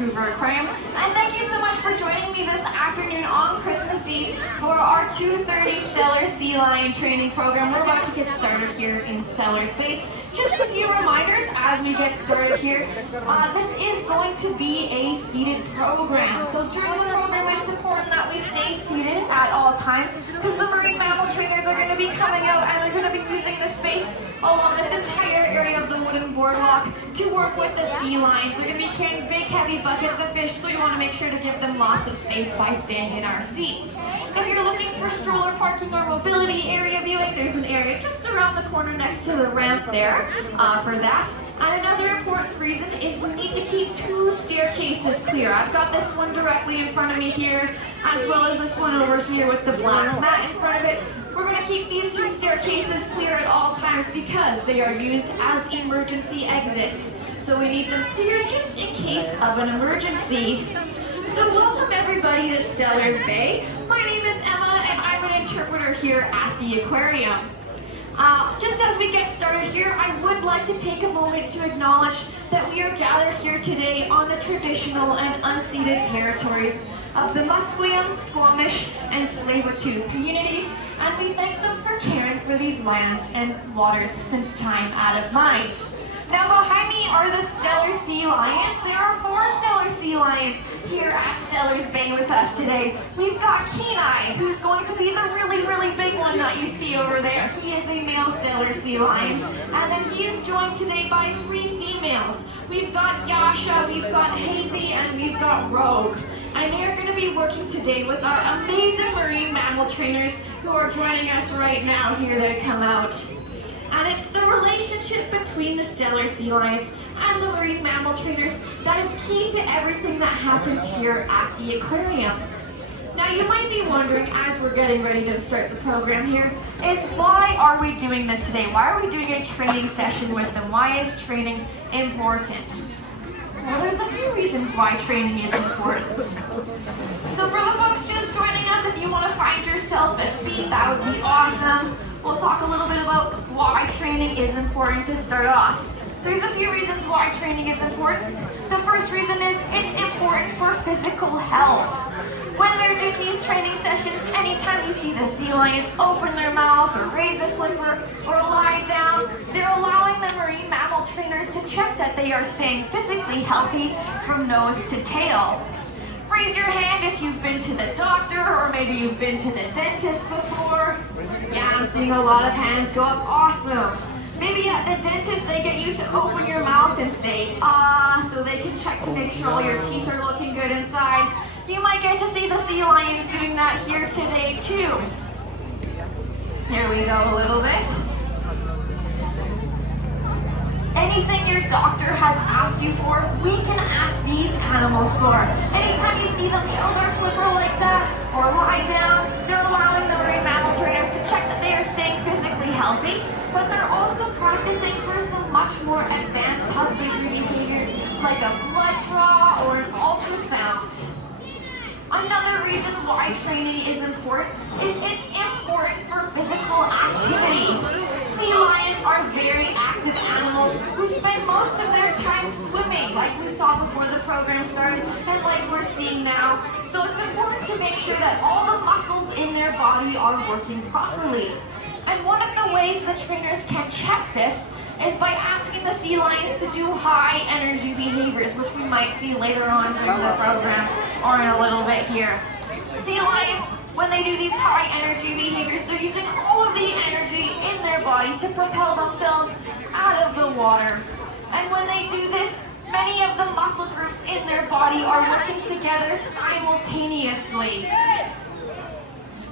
Vancouver Aquarium. And thank you so much for joining me this afternoon on Christmas Eve for our 2:30 Stellar Sea Lion training program. We're about to get started here in Stellar's Bay. Just a few reminders as we get started here. This is going to be a seated program. So during the program, it's important that we stay seated at all times because the marine mammal trainers are going to be coming out and they're going to be using the space along this entire area of the wooden boardwalk to work with the sea lions. We're going to be carrying big, heavy buckets of fish, so you want to make sure to give them lots of space by staying in our seats. If you're looking for stroller parking or mobility area viewing, there's an area just around the corner next to the ramp there for that. And another important reason is we need to keep 2 staircases clear. I've got this one directly in front of me here, as well as this one over here with the black mat in front of it. We're going to keep these 2 staircases clear at all times because they are used as emergency exits. So we need them clear just in case of an emergency. So welcome everybody to Stellar's Bay. My name is Emma and I'm an interpreter here at the aquarium. Just as we get started here, I would like to take a moment to acknowledge that we are gathered here today on the traditional and unceded territories of the Musqueam, Squamish, and Tsleil-Waututh communities, and we thank them for caring for these lands and waters since time out of mind. Now behind me are the Stellar Sea Lions. There are 4 Stellar Sea Lions here at Stellar's Bay with us today. We've got Kenai, who's going to be the really, really big one that you see over there. He is a male Stellar Sea Lion. And then he is joined today by 3 females. We've got Yasha, we've got Hazy, and we've got Rogue. And they're going to be working today with our amazing marine mammal trainers who are joining us right now here to come out. And it's the relationship between the Stellar Sea Lions and the marine mammal trainers that is key to everything that happens here at the aquarium. Now you might be wondering, as we're getting ready to start the program here, is why are we doing this today? Why are we doing a training session with them? Why is training important? Well, there's a few reasons why training is important. So for the folks just joining us, if you want to find yourself a seat, that would be awesome. We'll talk a little bit about why training is important to start off. There's a few reasons why training is important. The first reason is it's important for physical health. When they're doing these training sessions, anytime you see the sea lions open their mouth or raise a flipper or lie down, they're allowing the marine mammal trainers to check that they are staying physically healthy from nose to tail. Raise your hand if you've been to the doctor or maybe you've been to the dentist before. Yeah, I'm seeing a lot of hands go up. Awesome. Maybe at the dentist they get you to open your mouth and say, so they can check to make sure all your teeth are looking good inside. You might get to see the sea lions doing that here today too. Here we go a little bit. Anything your doctor has asked you for, we can ask these animals for. Anytime you see them show their flipper like that or lie down, they're allowing the marine mammal trainers to check that they are staying physically healthy, but they're also practicing for some much more advanced husbandry behaviors like a blood draw or an ultrasound. Another reason why training is important is it's important for physical activity. Sea lions are very active animals who spend most of their time swimming, like we saw before the program started and like we're seeing now. So it's important to make sure that all the muscles in their body are working properly. And one of the ways the trainers can check this is by asking the sea lions to do high energy behaviors, which we might see later on in the program or in a little bit here. Sea lions, when they do these high energy behaviors, they're using all of the energy in their body to propel themselves out of the water. And when they do this, many of the muscle groups in their body are working together simultaneously.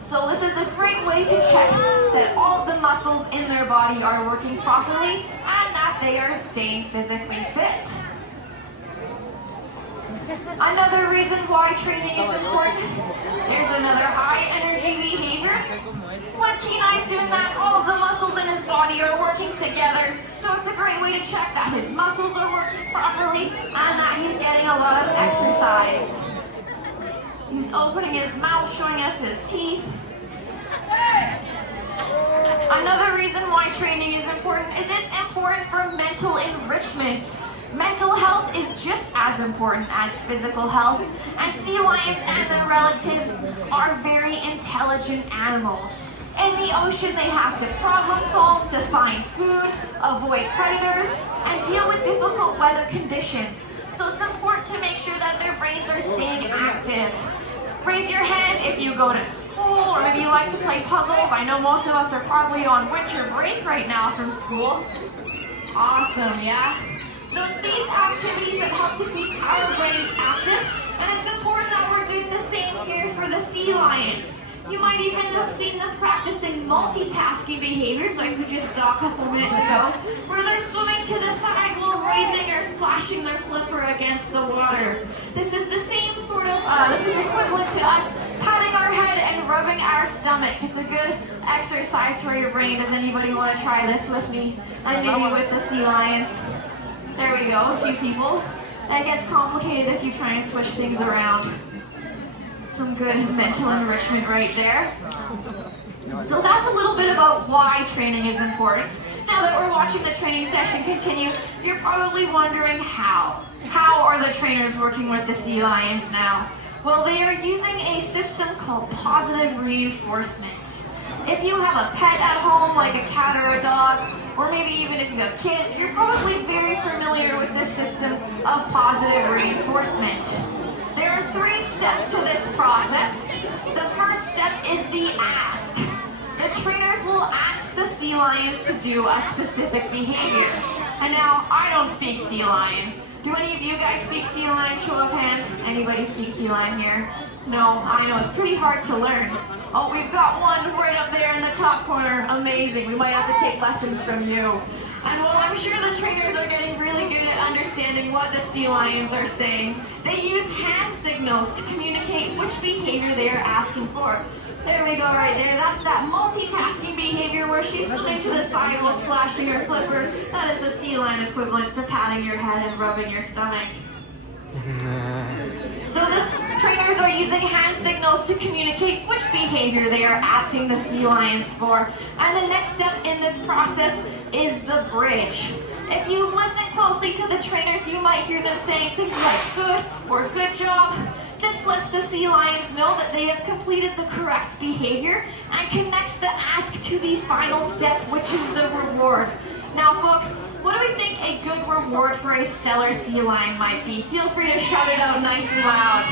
So this is a great way to check that all the muscles in their body are working properly and that they are staying physically fit. Another reason why training is important, here's another high energy behavior. When Kenai's doing that, all of the muscles in his body are working together. So it's a great way to check that his muscles are working properly and that he's getting a lot of exercise. He's opening his mouth, showing us his teeth. Another reason why training is important is it's important for mental enrichment. Mental health is just as important as physical health, and sea lions and their relatives are very intelligent animals. In the ocean, they have to problem solve to find food, avoid predators, and deal with difficult weather conditions. So it's important to make sure that their brains are staying active. Raise your hand if you go to school or if you like to play puzzles. I know most of us are probably on winter break right now from school. Awesome, yeah? So it's these activities that help to keep our brains active, and it's important that we're doing the same here for the sea lions. You might even have seen them practicing multitasking behaviors like we just saw a couple minutes ago, where they're swimming to the side while raising or splashing their flipper against the water. This is the same sort of, this is equivalent to us patting our head and rubbing our stomach. It's a good exercise for your brain. Does anybody want to try this with me? And maybe with the sea lions. There we go, a few people. That gets complicated if you try and switch things around. Some good mental enrichment right there. So that's a little bit about why training is important. Now that we're watching the training session continue, you're probably wondering how. How are the trainers working with the sea lions now? Well, they are using a system called positive reinforcement. If you have a pet at home, like a cat or a dog, or maybe even if you have kids, you're probably very familiar with this system of positive reinforcement. There are 3 steps to this process. The first step is the ask. The trainers will ask the sea lions to do a specific behavior. And now, I don't speak sea lion. Do any of you guys speak sea lion? Show of hands. Anybody speak sea lion here? No, I know, it's pretty hard to learn. Oh, we've got one right up there in the top corner. Amazing. We might have to take lessons from you. And while I'm sure the trainers are getting really good at understanding what the sea lions are saying, they use hand signals to communicate which behavior they are asking for. There we go right there. That's that multitasking behavior where she's swimming to the side while splashing her flipper. That is the sea lion equivalent to patting your head and rubbing your stomach. So the trainers are using hand signals to communicate which behavior they are asking the sea lions for. And the next step in this process is the bridge. If you listen closely to the trainers, you might hear them saying things like good or good job. This lets the sea lions know that they have completed the correct behavior and connects the ask to the final step, which is the reward. Now folks, what do we think a good reward for a stellar sea lion might be? Feel free to shout it out nice and loud.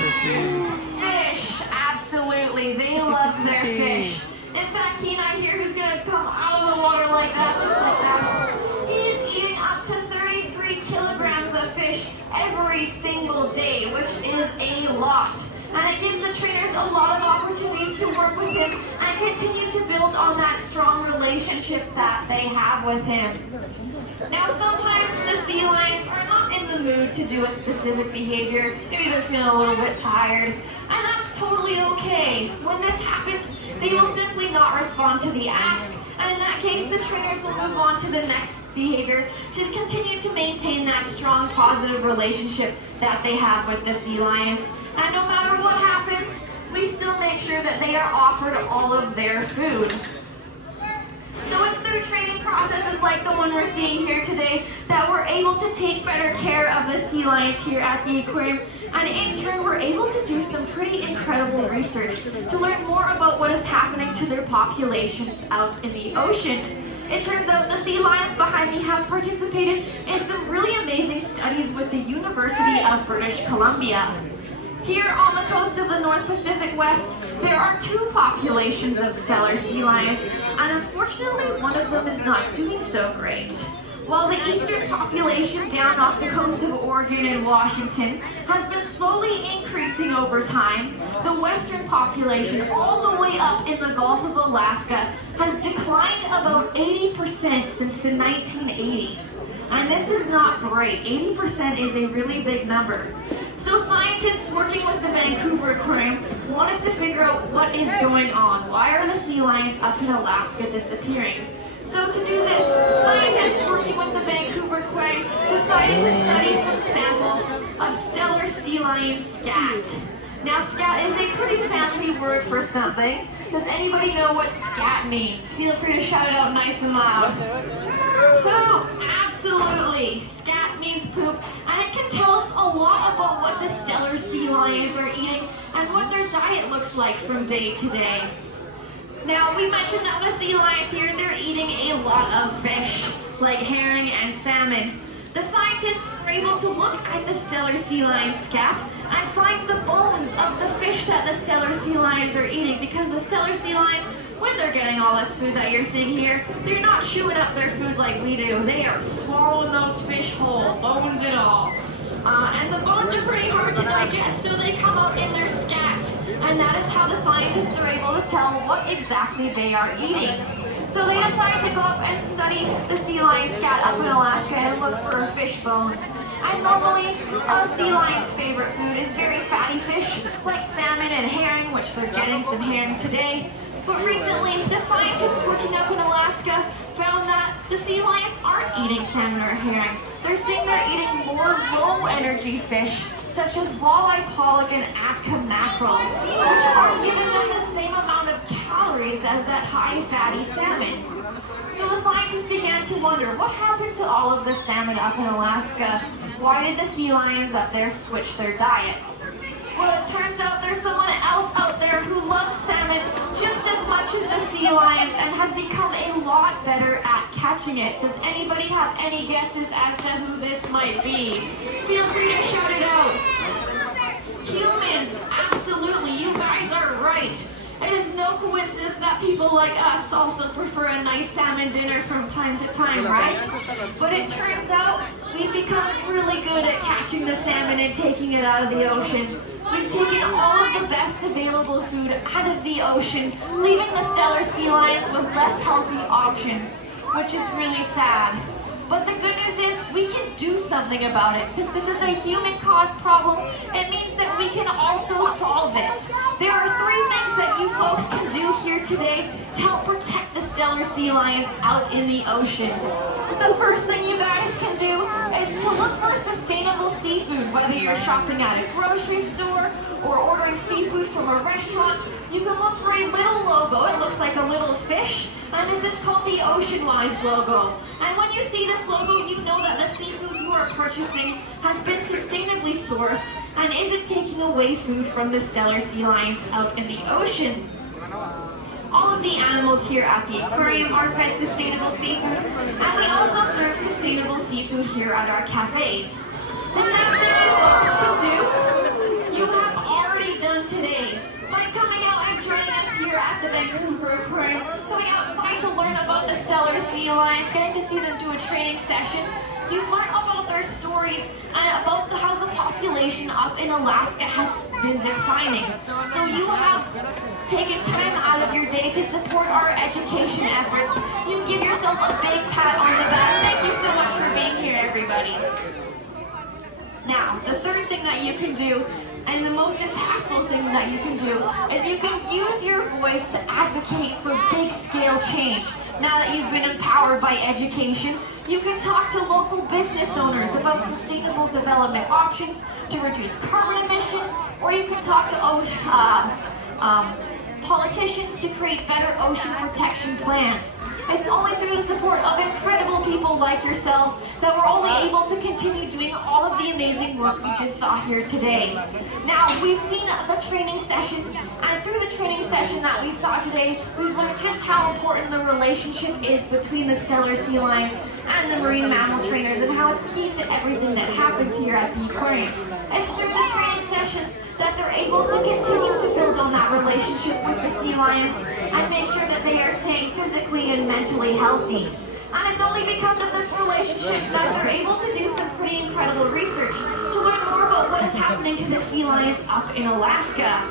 Fish, absolutely. They love their fish. In fact, Kenai here, who's going to come out of the water like that, just like that, he is eating up to 33 kilograms of fish every single day, which is a lot. And it gives the trainers a lot of opportunities to work with him and continue to build on that strong relationship that they have with him. Now, sometimes the sea lions are not in the mood to do a specific behavior. Maybe they're feeling a little bit tired, and that's totally okay. When this happens, they will simply not respond to the ask, and in that case, the trainers will move on to the next behavior to continue to maintain that strong, positive relationship that they have with the sea lions. And no matter what happens, we still make sure that they are offered all of their food. So it's through training processes like the one we're seeing here today that we're able to take better care of the sea lions here at the aquarium, and in turn we're able to do some pretty incredible research to learn more about what is happening to their populations out in the ocean. It turns out the sea lions behind me have participated in some really amazing studies with the University of British Columbia. Here on the coast of the North Pacific West, there are 2 populations of stellar sea lions, and unfortunately one of them is not doing so great. While the eastern population down off the coast of Oregon and Washington has been slowly increasing over time, the western population all the way up in the Gulf of Alaska has declined about 80% since the 1980s. And this is not great. 80% is a really big number. So scientists working with the Vancouver Aquarium wanted to figure out what is going on. Why are the sea lions up in Alaska disappearing? So to do this, scientists working with the Vancouver Aquarium decided to study some samples of stellar sea lion scat. Now scat is a pretty fancy word for something. Does anybody know what scat means? Feel free to shout it out nice and loud. Who? Absolutely. Scat means machines poop, and it can tell us a lot about what the stellar sea lions are eating and what their diet looks like from day to day. Now, we mentioned that the sea lions here, they're eating a lot of fish, like herring and salmon. The scientists were able to look at the stellar sea lion scat and find the bones of the fish that the stellar sea lions are eating, because the stellar sea lions, when they're getting all this food that you're seeing here, they're not chewing up their food like we do. They are swallowing those fish whole, bones and all. And the bones are pretty hard to digest, so they come out in their scat. And that is how the scientists are able to tell what exactly they are eating. So they decided to go up and study the sea lion scat up in Alaska and look for fish bones. And normally, a sea lion's favorite food is very fatty fish, like salmon and herring, which they're getting some herring today. But recently, the scientists working up in Alaska found that the sea lions aren't eating salmon or herring. They're saying they're eating more low-energy fish, such as walleye, pollock, and atka mackerel, which aren't giving them the same amount of calories as that high-fatty salmon. So the scientists began to wonder, what happened to all of the salmon up in Alaska? Why did the sea lions up there switch their diets? Well, it turns out there's someone else out there who loves salmon just as much as the sea lions and has become a lot better at catching it. Does anybody have any guesses as to who this might be? Feel free to shout it out. Humans, absolutely, you guys are right. It is no coincidence that people like us also prefer a nice salmon dinner from time to time, right? But it turns out we've become really good at catching the salmon and taking it out of the ocean. We've taken all of the best available food out of the ocean, leaving the stellar sea lions with less healthy options, which is really sad. But the good news is we can do something about it. Since this is a human-caused problem, it means that we can also solve it. There are 3 things that you folks can do here today to help protect the stellar sea lions out in the ocean. The first thing you guys can do is to look for sustainable seafood, whether you're shopping at a grocery store or ordering seafood from a restaurant. You can look for a little logo. It looks like a little fish, and this is called the Ocean Wise logo. And when you see this logo, you know that the seafood you are purchasing has been sustainably sourced and isn't taking away food from the stellar sea lions out in the ocean. All of the animals here at the aquarium are fed sustainable seafood, and we also serve sustainable seafood here at our cafes. The next thing you folks can do, you have already done today, by coming out and joining us here at the Vancouver Aquarium, coming outside to learn about the stellar sea lions, getting to see them do a training session. You learn about their stories and about how the population up in Alaska has been declining. So you have taken time out of your day to support our education efforts. You give yourself a big pat on the back. Thank you so much for being here, everybody. Now, the third thing that you can do, and the most impactful thing that you can do, is you can use your voice to advocate for big-scale change. Now that you've been empowered by education, you can talk to local business owners about sustainable development options to reduce carbon emissions, or you can talk to politicians to create better ocean protection plans. It's only through the support of incredible people like yourselves that we're only able to continue doing all of the amazing work we just saw here today. Now, we've seen the training session, and through the training session that we saw today, we've learned just how important the relationship is between the stellar sea lions and the marine mammal trainers, and how it's key to everything that happens here at the aquarium. It's through the training sessions that they're able to continue to build on that relationship with the sea lions and make sure that they are staying physically and mentally healthy. And it's only because of this relationship that they're able to do some pretty incredible research to learn more about what is happening to the sea lions up in Alaska.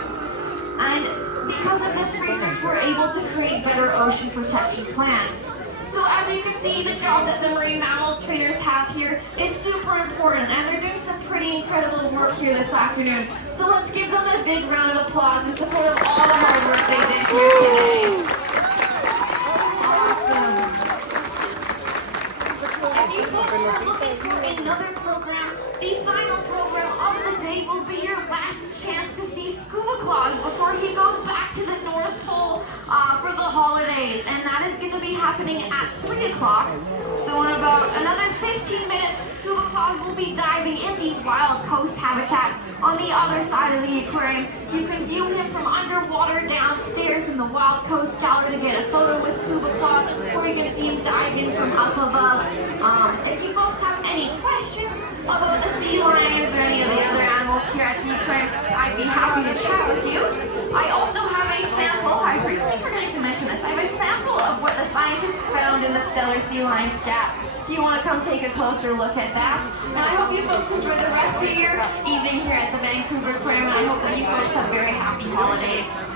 And because of this research, we're able to create better ocean protection plans. So as you can see, the job that the marine mammal trainers have here is super important, and they're doing some pretty incredible work here this afternoon. So let's give them a big round of applause in support of all the hard work they did here today. Awesome. If you folks are looking for another program, the final program of the day will be your last chance to see Scuba Claus before he goes back to the North Pole for the holidays. And that is going to be happening at 3 o'clock. So in about another 15 minutes, Scuba Claus will be wild coast habitat on the other side of the aquarium. You can view him from underwater downstairs in the wild coast gallery to get a photo with scuba claws, or you can see him dive in from up above. If you folks have any questions about the sea lions or any of the other animals here at the aquarium, I'd be happy to chat with you. I also have a sample, I briefly forgot to mention this, I have a sample of what the scientists found in the stellar sea lion scat. If you want to come take a closer look at that. And I hope you folks enjoy the rest of your evening here at the Vancouver Aquarium, and I hope that you folks have very happy holidays.